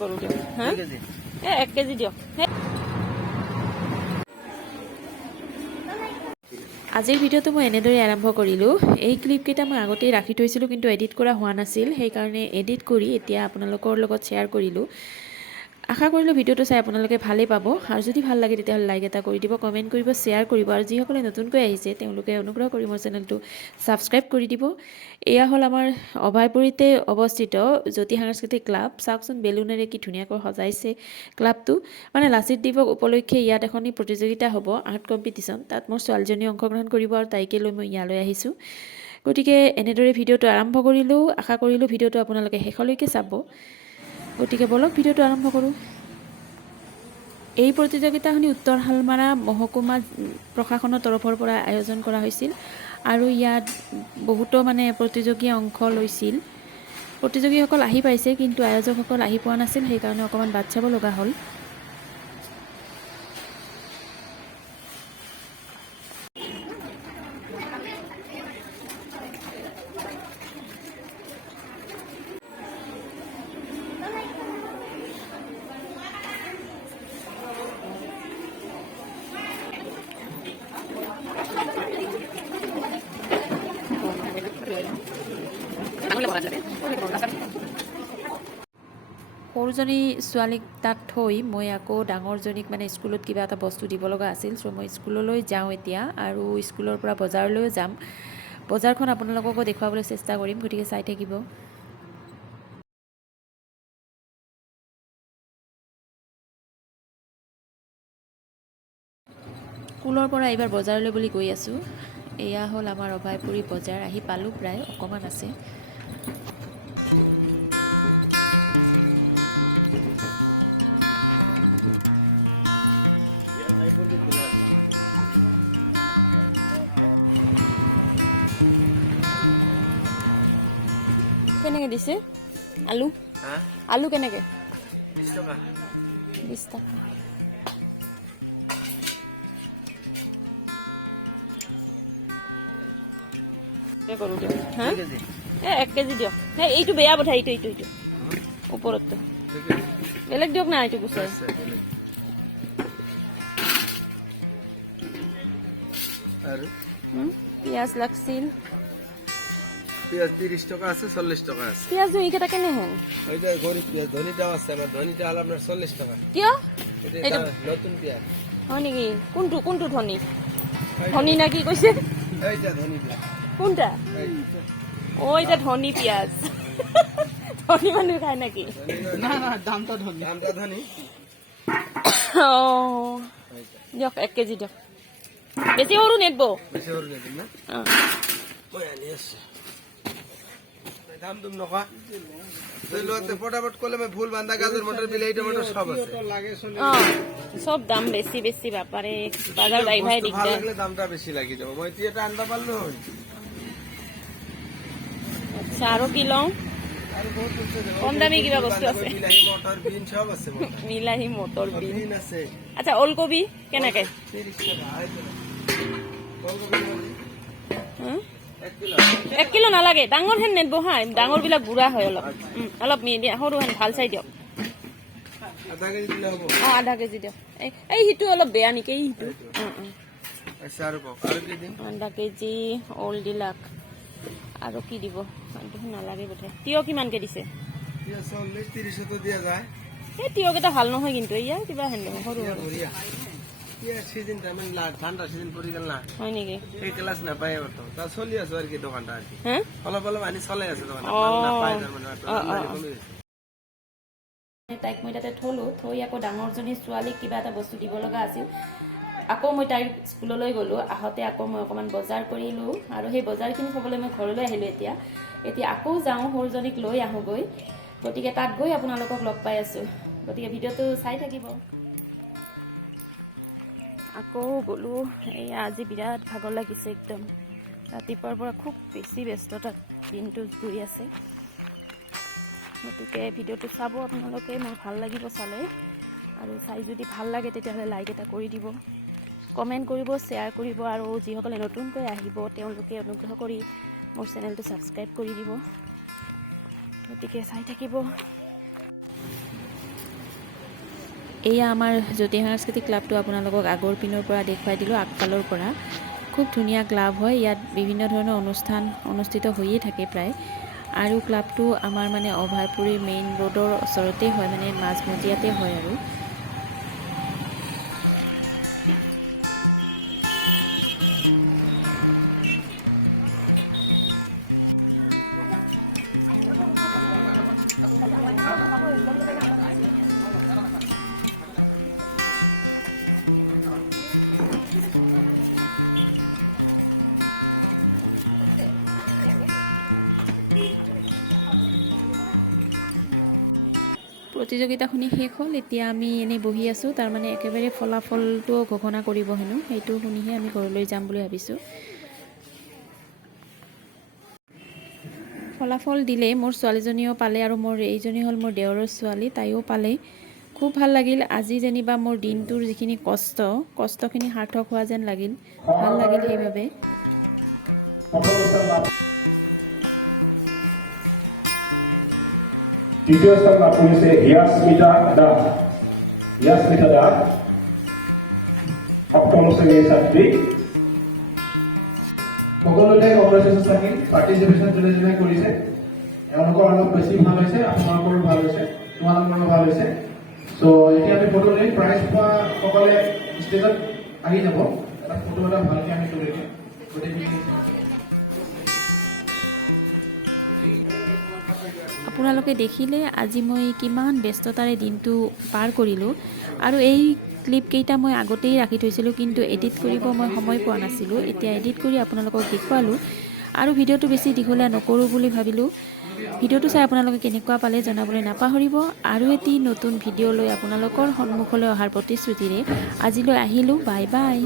কৰো দিয়ক হা 1 কেজি দিয়ক আজিৰ ভিডিঅ'টো মই এনেদৰে আৰম্ভ কৰিলোঁ এই ক্লিপকেইটা মই আগতেই ৰাখি থৈছিলোঁ কিন্তু এডিট কৰা হোৱা নাছিল সেইকাৰণে এডিট কৰি এতিয়া আপোনালোকৰ লগত শ্বেয়াৰ কৰিলোঁ আশা কৰিলোঁ ভিডিঅ'টো চাই আপোনালোকে ভালেই পাব আৰু যদি ভাল লাগে তেতিয়াহ'লে লাইক এটা কৰি দিব কমেণ্ট কৰিব শ্বেয়াৰ কৰিব আৰু যিসকলে নতুনকৈ আহিছে তেওঁলোকে অনুগ্ৰহ কৰি মোৰ চেনেলটো ছাবস্ক্ৰাইব কৰি দিব এয়া হ'ল আমাৰ অভয়পুৰীতে অৱস্থিত জ্যোতি সাংস্কৃতিক ক্লাব চাওকচোন বেলুনেৰে কি ধুনীয়াকৈ সজাইছে ক্লাবটো মানে লাচিত দিৱস উপলক্ষে ইয়াত এখনি প্ৰতিযোগিতা হ'ব আৰ্ট কম্পিটিশ্যন তাত মোৰ ছোৱালীজনী অংশগ্ৰহণ কৰিব আৰু তাইকে লৈ মই ইয়ালৈ আহিছোঁ গতিকে এনেদৰে ভিডিঅ'টো আৰম্ভ কৰিলোঁ আশা কৰিলোঁ ভিডিঅ'টো আপোনালোকে শেষলৈকে চাব গতিকে বলক ভিডিঅ'টো আৰম্ভ কৰোঁ এই প্ৰতিযোগিতাখনি উত্তৰ হালমাৰা মহকুমা প্ৰশাসনৰ তৰফৰ পৰা আয়োজন কৰা হৈছিল আৰু ইয়াত বহুতো মানে প্ৰতিযোগীয়ে অংশ লৈছিল প্ৰতিযোগীসকল আহি পাইছে কিন্তু আয়োজকসকল আহি পোৱা নাছিল সেইকাৰণে অকণমান বাট চাব লগা হ'ল সৰুজনী ছোৱালীক তাত থৈ মই আকৌ ডাঙৰজনীক মানে স্কুলত কিবা এটা বস্তু দিব লগা আছিল চ' মই স্কুললৈ যাওঁ এতিয়া আৰু স্কুলৰ পৰা বজাৰলৈও যাম বজাৰখন আপোনালোককো দেখুৱাবলৈ চেষ্টা কৰিম গতিকে চাই থাকিব স্কুলৰ পৰা এইবাৰ বজাৰলৈ বুলি গৈ আছোঁ এয়া হ'ল আমাৰ অভয়পুৰী বজাৰ আহি পালোঁ প্ৰায় অকণমান আছে কেনেকৈ দিছে আলু আলু কেনেকৈ 20 টকা 20 টকা কৰো দিয়ক হা 1 কেজি দিয়ক এইটো বেয়া পঠাই এইটো ওপৰতটো বেলেগ দিয়ক না এইটো গুচাই আৰু পিঁয়াজ লাগছিল পিঁয়াজ 30 টকা আছে 40 টকা আছে পিঁয়াজ এইকেইটা কেনে হ'ল এইটা গরিব পিঁয়াজ ধনিটা আছে না ধনিটা হল আপনার 40 টাকা কিয় এটা নতুন পিঁয়াজ হয় নেকি কোনটো ধনি ধনি না কি কৈছে এইটা ধনি পিঁয়াজ কোনটা ওইটা ধনি পিঁয়াজ ধনি মানুহ খায় নাকি না দামটা ধনি ও দিয়ক 1 কেজি দিয়ক বেছি সৰু নেটব না মই আনি আছো দাম দুম নখা লতে ফটাফট করলে मैं फूल बांधा गाजर मटर बिलाई टमाटर सब আছে সব দাম বেছি ব্যাপারে বাজার ভাই ভাই দিগদার লাগলে দামটা বেশি লাগি যাব মই এটা আনবা পারলো আচ্ছা আর কি লও আর বহুত কম দামি কিবা বস্তু আছে বিলাহি মটর বিন সব আছে বিলাহি মটর বিন আছে আচ্ছা ওলকবি কেনেকে 30 টাকা ওলকবি 1 কিলো নালাগে ডাঙৰ হেন নেট বহাই ডাঙৰ বিলাক বুঢ়া হয় অলপ মিডিয়াম সৰু হেন ভাল চাই দিয়ক আধা কেজি দিলে হ'ব আধা কেজি দিয়ক এই হিটো অলপ বেয়া নেকি এই হিটো আচ্ছা আৰু কি দিম আধা কেজি অল দিলাক আৰু কি দিব মানটো নালাগে বোধে তিয়হ কিমানকে দিছে তিয়হ 30 তো দিয়া যায় এই তিয়হকেইটা ভাল নহয় কিন্তু ইয়া কিবা হেন সৰু বঢ়িয়া সিজন টাইমে ঠান্ডা সিজন পড়ি গেল না হয় নাকি এই ক্লাস না পায় তো তা চলি আছে আর কি দোকানটা আর কি হ্যাঁ অলপ আনি চলে আছে দোকানটা না পায় মানে তাইক মই তাতে থৈ আকৌ ডাঙৰজনী ছোৱালীক কিবা এটা বস্তু দিব লগা আছিল আকৌ মই তাইৰ স্কুললৈ গ'লো আহতে আকৌ মই অকমান বজাৰ কৰিলো আৰু সেই বজাৰখিনি থবলৈ মই ঘৰলৈ আহিলো এতিয়া আকৌ যাওঁ সৰুজনীক লৈ আহোগৈ গতিকে তাত গৈ আপোনালোকক লগ পাই আছো গতিকে ভিডিঅ'টো চাই থাকিব আকৌ গ'লো এয়া আজি বিৰাট ভাগৰ লাগিছে একদম ৰাতিপুৱাৰ পৰা খুব বেছি ব্যস্ততাত দিনটো ঘূৰি আছে গতিকে ভিডিঅ'টো চাব আপোনালোকে মোৰ ভাল লাগিব চালে আৰু চাই যদি ভাল লাগে তেতিয়াহ'লে লাইক এটা কৰি দিব কমেণ্ট কৰিব শ্বেয়াৰ কৰিব আৰু যিসকলে নতুনকৈ আহিব তেওঁলোকে অনুগ্ৰহ কৰি মোৰ চেনেলটো ছাবস্ক্ৰাইব কৰি দিব গতিকে চাই থাকিব এয়া আমাৰ জ্যোতি সাংস্কৃতিক ক্লাবটো আপোনালোকক আগৰ পিনৰ পৰা দেখুৱাই দিলোঁ, আগফালৰ পৰা। খুব ধুনীয়া ক্লাব হয়, ইয়াত বিভিন্ন ধৰণৰ অনুষ্ঠান অনুষ্ঠিত হৈয়ে থাকে প্ৰায়। আৰু ক্লাবটো আমাৰ মানে অভয়পুৰী মেইন ৰোডৰ ওচৰতে হয়, মানে মাজমজিয়াতে হয় আৰু। প্ৰতিযোগিতাখিনি শেষ হ'ল, এতিয়া আমি এনেই বহি আছোঁ। তাৰমানে একেবাৰে ফলাফলটো ঘোষণা কৰিব হেনো, সেইটো শুনিহে আমি ঘৰলৈ যাম বুলি ভাবিছোঁ। ফলাফল দিলে মোৰ ছোৱালীজনীও পালে, আৰু মোৰ এইজনী হ'ল মোৰ দেওৰৰ ছোৱালী, তাইও পালে। খুব ভাল লাগিল। আজি যেনিবা মোৰ দিনটোৰ যিখিনি কষ্টখিনি সাৰ্থক হোৱা যেন লাগিল, ভাল লাগিল সেইবাবে। তৃতীয় স্থান লাভ কৰিছে হিয়াস্মিতা দাস। হিয়াস্মিতা দাস সপ্তম শ্ৰেণীৰ ছাত্ৰী। সকলোতে কংগ্ৰেচুলেশ্যন থাকিল। পাৰ্টিচিপেশ্যন যোনে যোনে কৰিছে এওঁলোকৰ অলপ বেছি ভাল হৈছে, আপোনালোকৰো ভাল হৈছে, তোমালোকৰো ভাল হৈছে। চ' এতিয়া আমি ফটো লৈ প্ৰাইজ পোৱা সকলে ষ্টেজত আহি যাব, এটা ফটো এটা ভালকৈ আমি তুলি দিম গোটেইখিনি। আপোনালোকে দেখিলে আজি মই কিমান ব্যস্ততাৰে দিনটো পাৰ কৰিলোঁ। আৰু এই ক্লিপকেইটা মই আগতেই ৰাখি থৈছিলোঁ, কিন্তু এডিট কৰিব মই সময় পোৱা নাছিলোঁ। এতিয়া এডিট কৰি আপোনালোকক দেখুৱালোঁ, আৰু ভিডিঅ'টো বেছি দীঘলীয়া নকৰোঁ বুলি ভাবিলোঁ। ভিডিঅ'টো চাই আপোনালোকে কেনেকুৱা পালে জনাবলৈ নাপাহৰিব। আৰু এটি নতুন ভিডিঅ' লৈ আপোনালোকৰ সন্মুখলৈ অহাৰ প্ৰতিশ্ৰুতিৰে আজিলৈ আহিলোঁ। Bye bye.